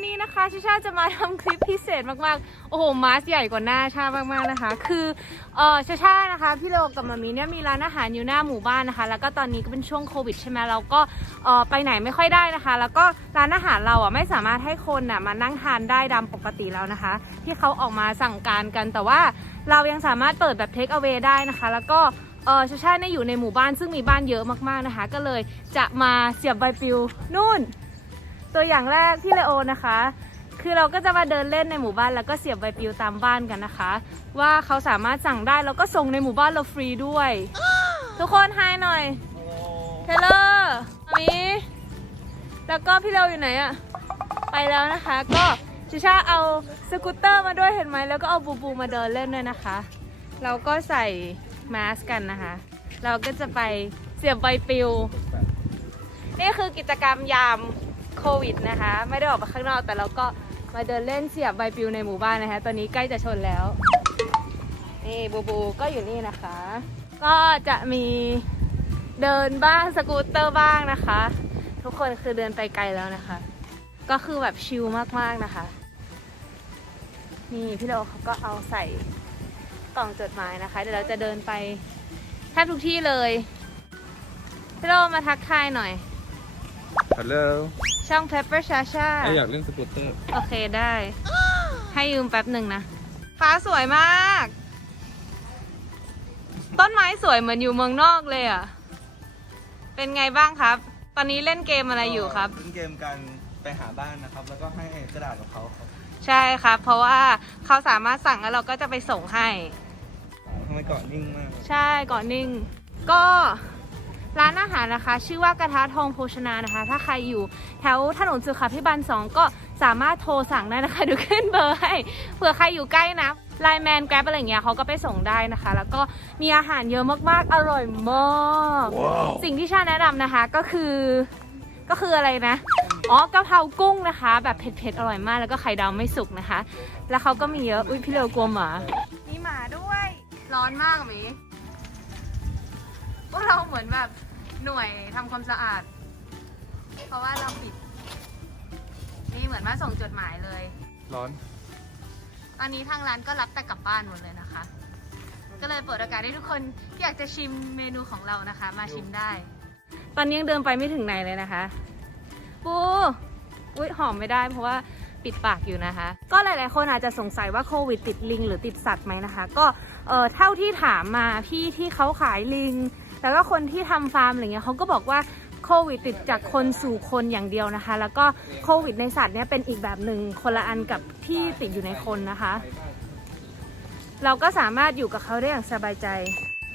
วันนี้นะคะชาชาจะมาทำคลิปพิเศษมากๆ โอ้โหมาสใหญ่กว่าหน้าชามากๆนะคะ คือเออชาชานะคะพี่โลกับมามีเนี่ยมีร้านอาหารอยู่หน้าหมู่บ้านนะคะ แล้วก็ตอนนี้ก็เป็นช่วงโควิดใช่ไหมเราก็เออไปไหนไม่ค่อยได้นะคะ แล้วก็ร้านอาหารเราอะไม่สามารถให้คนอะมานั่งทานได้ตามปกติแล้วนะคะ ที่เขาออกมาสั่งการกันแต่ว่าเรายังสามารถเปิดแบบเทคเอา a y ได้นะคะ แล้วก็เออชาชาเนี่ยอยู่ในหมู่บ้านซึ่งมีบ้านเยอะมากๆนะคะ ก็เลยจะมาเสียบใบปลิวนู่น ตัวอย่างแรกที่เลโอนะคะ คือเราก็จะมาเดินเล่นในหมู่บ้านแล้วก็เสียบใบปลิวตามบ้านกันนะคะ ว่าเขาสามารถสั่งได้แล้วก็ส่งในหมู่บ้านเราฟรีด้วย ทุกคนไฮหน่อยเทเลอร์มีแล้วก็พี่เราอยู่ไหนอะไปแล้วนะคะ ก็ชิชาเอาสกูตเตอร์มาด้วยเห็นไหมแล้วก็เอาบูบูมาเดินเล่นด้วยนะคะ เราก็ใส่มาสก์กันนะคะ เราก็จะไปเสียบใบปลิว นี่คือกิจกรรมยาม โควิดนะคะ ไม่ได้ออกไปข้างนอกแต่เราก็มาเดินเล่นเสียบใบปลิวในหมู่บ้านนะคะ ตอนนี้ใกล้จะชนแล้ว นี่บูบูก็อยู่นี่นะคะ ก็จะมีเดินบ้างสกูตเตอร์บ้างนะคะ ทุกคนคือเดินไปไกลแล้วนะคะ ก็คือแบบชิลมากๆนะคะ นี่พี่โลเขาก็เอาใส่กล่องจดหมายนะคะ เดี๋ยวเราจะเดินไปแทบทุกที่เลยพี่โลมาทักทายหน่อย ฮัลโหลช่อง Pepper Shasha อยากเล่นสกูตเตอร์โอเคได้ ให้ยืมแป๊บหนึ่งนะ ฟ้าสวยมาก ต้นไม้สวยเหมือนอยู่เมืองนอกเลยอะ เป็นไงบ้างครับ ตอนนี้เล่นเกมอะไรอยู่ครับ เล่นเกมกันไปหาบ้านนะครับ แล้วก็ให้กระดาษของเขาครับใช่ครับ เพราะว่าเขาสามารถสั่งแล้วเราก็จะไปส่งให้ ทำไมเกาะนิ่งมาก ใช่เก่อนนิ่ง ก็ ร้านอาหารนะคะ ชื่อว่ากระทะทองโภชนานะคะ ถ้าใครอยู่แถวถนนสุขาพิบาลสองก็สามารถโทรสั่งได้นะคะดูขึ้นเบอร์ให้เผื่อใครอยู่ใกล้นะไลแมนแกร็บอะไรเงี้ยเขาก็ไปส่งได้นะคะ แล้วก็มีอาหารเยอะมากๆ อร่อยมากสิ่งที่ชาแนะนำนะคะก็คือก็คืออะไรนะ อ๋อกะเพรากุ้งนะคะ แบบเผ็ดๆ อร่อยมาก แล้วก็ไข่ดาวไม่สุกนะคะ แล้วเขาก็มีเยอะ อุ้ยพี่เลวกลัวหมา มีหมาด้วย ร้อนมากหมีพวกเราเหมือนแบบ หน่วยทำความสะอาด เพราะว่าเราปิด นี่เหมือนมาส่งจดหมายเลย ร้อนตอนนี้ทางร้านก็รับแต่กลับบ้านหมดเลยนะคะ ก็เลยเปิดโอกาสให้ทุกคนที่อยากจะชิมเมนูของเรานะคะ มาชิมได้ ตอนนี้ยังเดินไปไม่ถึงไหนเลยนะคะปูอุ้ยหอมไม่ได้เพราะว่าปิดปากอยู่นะคะ ก็หลาย ๆ คนอาจจะสงสัยว่าโควิดติดลิง หรือติดสัตว์ไหมนะคะ ก็เออเท่าที่ถามมาพี่ที่เขาขายลิง แล้วก็คนที่ทำฟาร์มอะไรเงี้ยเขาก็บอกว่าโควิดติดจากคนสู่คนอย่างเดียวนะคะ แล้วก็โควิดในสัตว์เนี่ยเป็นอีกแบบหนึ่งคนละอันกับที่ติดอยู่ในคนนะคะ เราก็สามารถอยู่กับเขาได้อย่างสบายใจ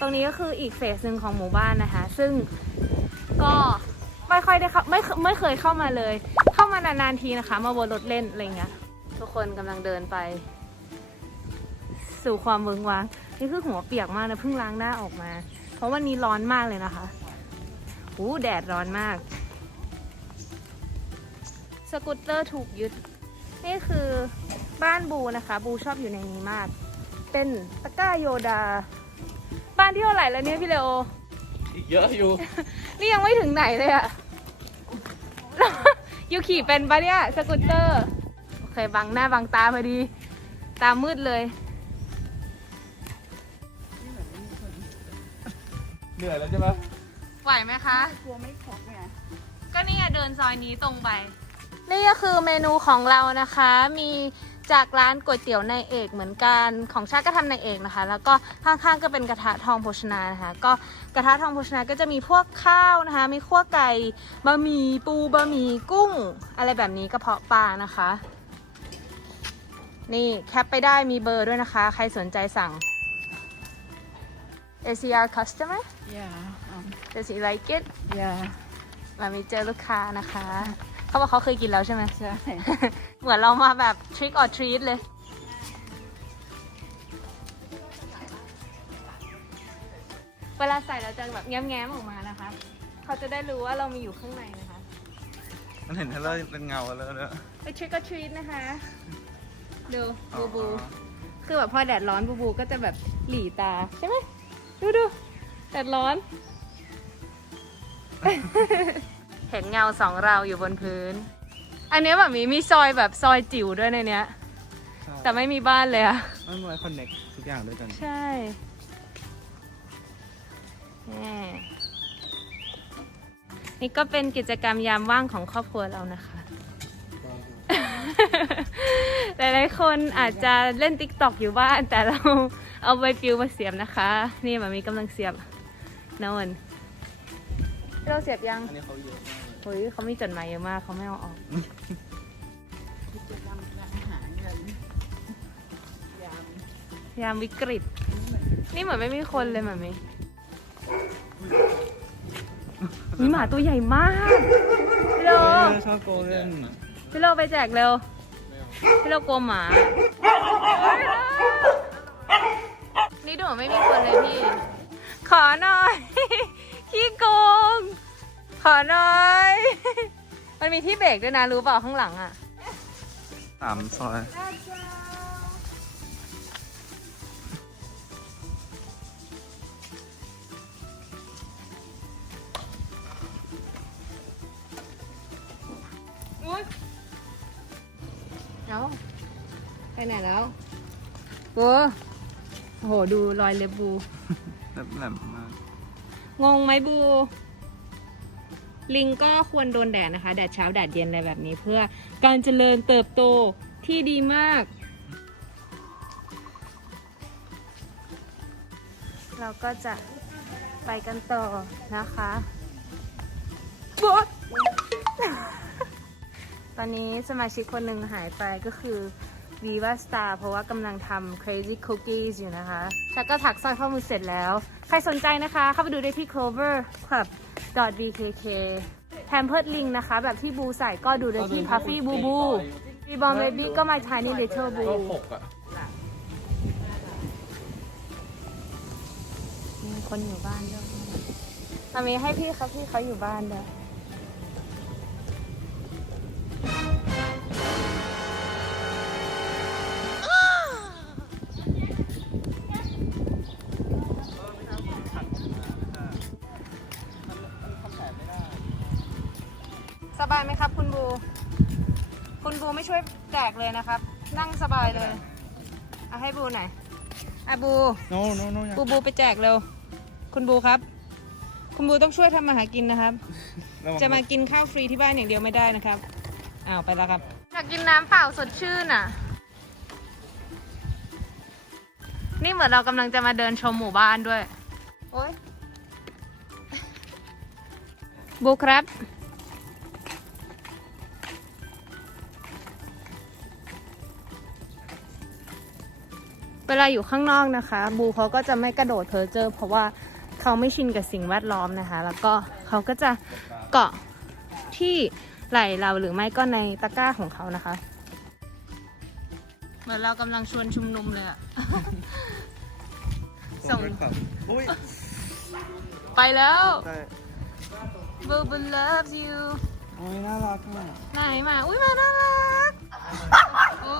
ตรงนี้ก็คืออีกเฟสหนึ่งของหมู่บ้านนะคะ ซึ่งก็ไม่ค่อยได้เข้าไม่เคไม่เคยเข้ามาเลย เข้ามานานๆทีนะคะ มาวนรถเล่นอะไรเงี้ยทุกคนกำลังเดินไป สู่ความเวิงวางนี่คือหัวเปียกมากนะเพิ่งล้างหน้าออกมา เพราะวันนี้ร้อนมากเลยนะคะอู้แดดร้อนมาก สกูตเตอร์ถูกยึด นี่คือบ้านบูนะคะ บูชอบอยู่ในนี้มาก เป็นตะกร้าโยดา บ้านที่เท่าไหร่แล้วเนี่ยพี่เลโอ อีกเยอะอยู่ นี่ยังไม่ถึงไหนเลยอะยูขี่เป็นปะเนี่ย สกูตเตอร์ โอเค บังหน้าบังตาพอดี ตามืดเลย เหนื่อยแล้วใช่ไหมไหวไหมคะ กลัวไม่ครบไงก็นี่ไงเดินซอยนี้ตรงไป นี่ก็คือเมนูของเรานะคะ มีจากร้านก๋วยเตี๋ยวนายเอกเหมือนกันของชาติก็ทำนายเอกนะคะ แล้วก็ข้างๆก็เป็นกระทะทองโภชนานะคะ ก็กระทะทองโภชนาก็จะมีพวกข้าวนะคะ มีขั้วไก่บะหมี่ปูบะหมี่กุ้ง อะไรแบบนี้กระเพาะปลานะคะ นี่แคปไปได้มีเบอร์ด้วยนะคะ ใครสนใจสั่ง ACR customer yeah um, does he like it yeah มามีเจอลูกค้านะคะ เขาบอกเขาเคยกินแล้วใช่ไหม ใช่ เหมือนเรามาแบบ trick or treat เลย เวลาใส่เราจะแบบแง้มๆออกมานะคะ เขาจะได้รู้ว่าเรามีอยู่ข้างในนะคะ มันเห็นเทเลอร์เป็นเงาแล้วเนอะไป trick or treat นะคะ ดู บูบู คือแบบพอแดดร้อนบูบูก็จะแบบหลีตา ใช่ไหม ดูดูแดดร้อน เห็นเงาสองเราอยู่บนพื้น อันเนี้ยแบบมีมีซอยแบบซอยจิ๋วด้วยในเนี้ย แต่ไม่มีบ้านเลยอะมันไว้คอนเน็กทุกอย่างด้วยกัน ใช่แน่นี่ก็เป็นกิจกรรมยามว่างของครอบครัวเรานะคะ หลายๆคนอาจจะเล่นติ๊กต็อกอยู่บ้านแต่เรา เอาใบปลิวมาเสียบนะคะ นี่มันมีกำลังเสียบนอนเราเสียบยังอันนี้เขาเยอะมากเลยโอ้ยเขามีจดหมายเยอะมากเขาไม่เอาออกกิจกรรมการหาเงินยามยามวิกฤต นี่เหมือนไม่มีคนเลยเหมือนมีมีหมาตัวใหญ่มากพี่โลเออชอบโกลเด้นพี่โลไปแจกเร็วพี่โลกลัวหมา นี่ดูเหมือนไม่มีคนเลยพี่ ขอหน่อย ขี้โกง ขอหน่อย มันมีที่เบรกด้วยนะรู้เปล่าข้างหลังอะ สามซอยอุ๊ยเอาไปไหนแล้วบัวโอ้โหดูรอยเล็บบูแบบแหลมมาก งงไหมบู ลิงก็ควรโดนแดดนะคะ แดดเช้าแดดเย็นอะไรแบบนี้เพื่อการเจริญเติบโตที่ดีมาก เราก็จะไปกันต่อนะคะบัวตอนนี้สมาชิกคนหนึ่งหายไปก็คือ Viva Star เพราะว่ากำลังทำ Crazy Cookies อยู่นะคะ ชักก็ถักสร้อยข้อมือเสร็จแล้ว ใครสนใจนะคะ เข้าไปดูได้ที่ clover club bkk แ a มเพิร์ดลิงนะคะ แบบที่บูใส่ก็ดูได้ที่ Puffy Boo Boo b b o m Baby ก็ My Tiny Little ก็ Boo หกอะมีคนอยู่บ้านด้วยอามีให้พี่เขาพี่เขาอยู่บ้านด้วย สบายไหมครับ คุณบู คุณบูไม่ช่วยแจกเลยนะครับ นั่งสบายเลยเอาให้บูหน่อยอะบู โนโนโนยังบูบูไปแจกเร็ว คุณบูครับ คุณบูต้องช่วยทำมาหากินนะครับ ระวังจะมากินข้าวฟรีที่บ้านอย่างเดียวไม่ได้นะครับอ้าวไปแล้วครับอยากกินน้ำเปล่าสดชื่นอะ นี่เหมือนเรากำลังจะมาเดินชมหมู่บ้านด้วย โอ้ยบูครับ เวลาอยู่ข้างนอกนะคะ บูเขาก็จะไม่กระโดดเพอเจอ เพราะว่าเขาไม่ชินกับสิ่งแวดล้อมนะคะ แล้วก็เขาก็จะเกาะที่ไหล่เราหรือไม่ก็ในตะกร้าของเขานะคะ เหมือนเรากำลังชวนชุมนุมเลยอะ ส่งครับอุ้ยไปแล้ว ใช่บูบู loves you โอ้ยน่ารักมาก ไหนมา อุ้ยมาน่ารักโอ้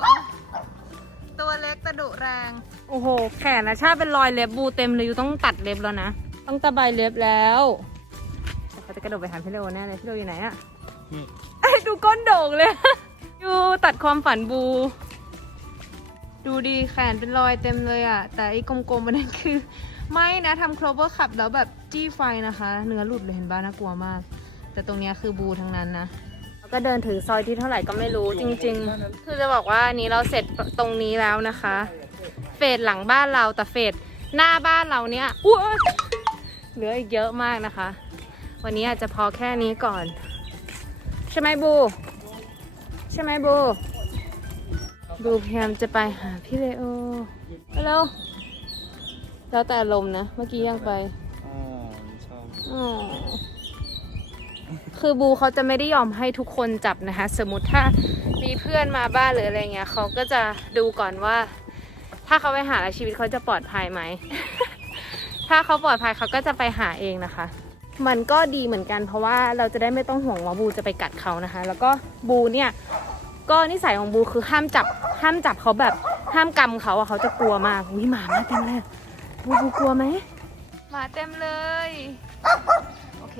ตัวเล็กแต่ดุแรง โอ้โห แขนนะชาเป็นรอยเล็บบูเต็มเลยอยู่ต้องตัดเล็บแล้วนะ ต้องตะไบเล็บแล้วเขาจะกระโดดไปหาพี่โลแน่เลยพี่โลอยู่ไหนอะนี่ไอ้ยดูก้นโด่งเลย อยู่ตัดความฝันบู ดูดีแขนเป็นรอยเต็มเลยอะแต่ไอ้กลมๆมันนั่นคือ ไม่นะทำ clover ขับแล้วแบบจี้ไฟนะคะ เนื้อหลุดเลยเห็นบ้าน่ากลัวมาก แต่ตรงเนี้ยคือบูทั้งนั้นนะ ก็เดินถึงซอยที่เท่าไหร่ก็ไม่รู้จริง ๆ คือจะบอกว่าอันนี้เราเสร็จตรงนี้แล้วนะคะ เฟสหลังบ้านเราแต่เฟสหน้าบ้านเราเนี้ยอ้วเหลืออีกเยอะมากนะคะ วันนี้อาจจะพอแค่นี้ก่อน ใช่ไหมบู ใช่ไหมบู บูพยายามจะไปหาพี่เลโอไปเร็วแล้วแต่ลมณ์นะ เมื่อกี้ยังไปอ๋อชอบอ๋อ คือบูเขาจะไม่ได้ยอมให้ทุกคนจับนะคะ สมมติถ้ามีเพื่อนมาบ้านหรืออะไรเงี้ยเขาก็จะดูก่อนว่า ถ้าเขาไปหาแล้วชีวิตเขาจะปลอดภัยไหม ถ้าเขาปลอดภัยเขาก็จะไปหาเองนะคะ มันก็ดีเหมือนกัน เพราะว่าเราจะได้ไม่ต้องห่วงว่าบูจะไปกัดเขานะคะ แล้วก็บูเนี่ยก็นิสัยของบูคือห้ามจับห้ามจับเขาแบบห้ามกำเขาอะเขาจะกลัวมากวิหมามาเต็มเลยบูบูกลัวไหมหมาเต็มเลย โอเค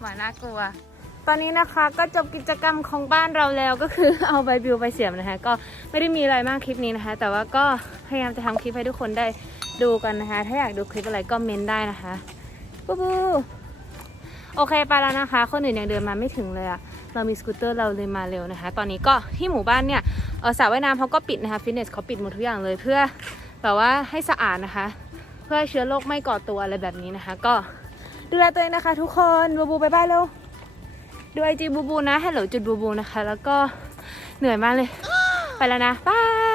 หมาน่ากลัว ตอนนี้นะคะก็จบกิจกรรมของบ้านเราแล้วก็คือเอาใบบิวไปเสียบนะคะ ก็ไม่ได้มีอะไรมากคลิปนี้นะคะ แต่ว่าก็พยายามจะทำคลิปให้ทุกคนได้ดูกันนะคะ ถ้าอยากดูคลิปอะไรก็เมนได้นะคะบูบูโอเคไปแล้วนะคะ คนอื่นยังเดินมาไม่ถึงเลยอะเรามีสกูตเตอร์เราเลยมาเร็วนะคะ ตอนนี้ก็ที่หมู่บ้านเนี่ยสระว่ายน้ำเขาก็ปิดนะคะฟิตเนสเขาปิดหมดทุกอย่างเลยเพื่อแบบว่าให้สะอาดนะคะ เพื่อเชื้อโรคไม่ก่อตัวอะไรแบบนี้นะคะ ก็ ดูแลตัวเองนะคะ ทุกคนบูบูบายบายเร็วดูไอจีบูบูนะฮัลโหลจุดบูบูนะคะ แล้วก็เหนื่อยมากเลย ไปแล้วนะบาย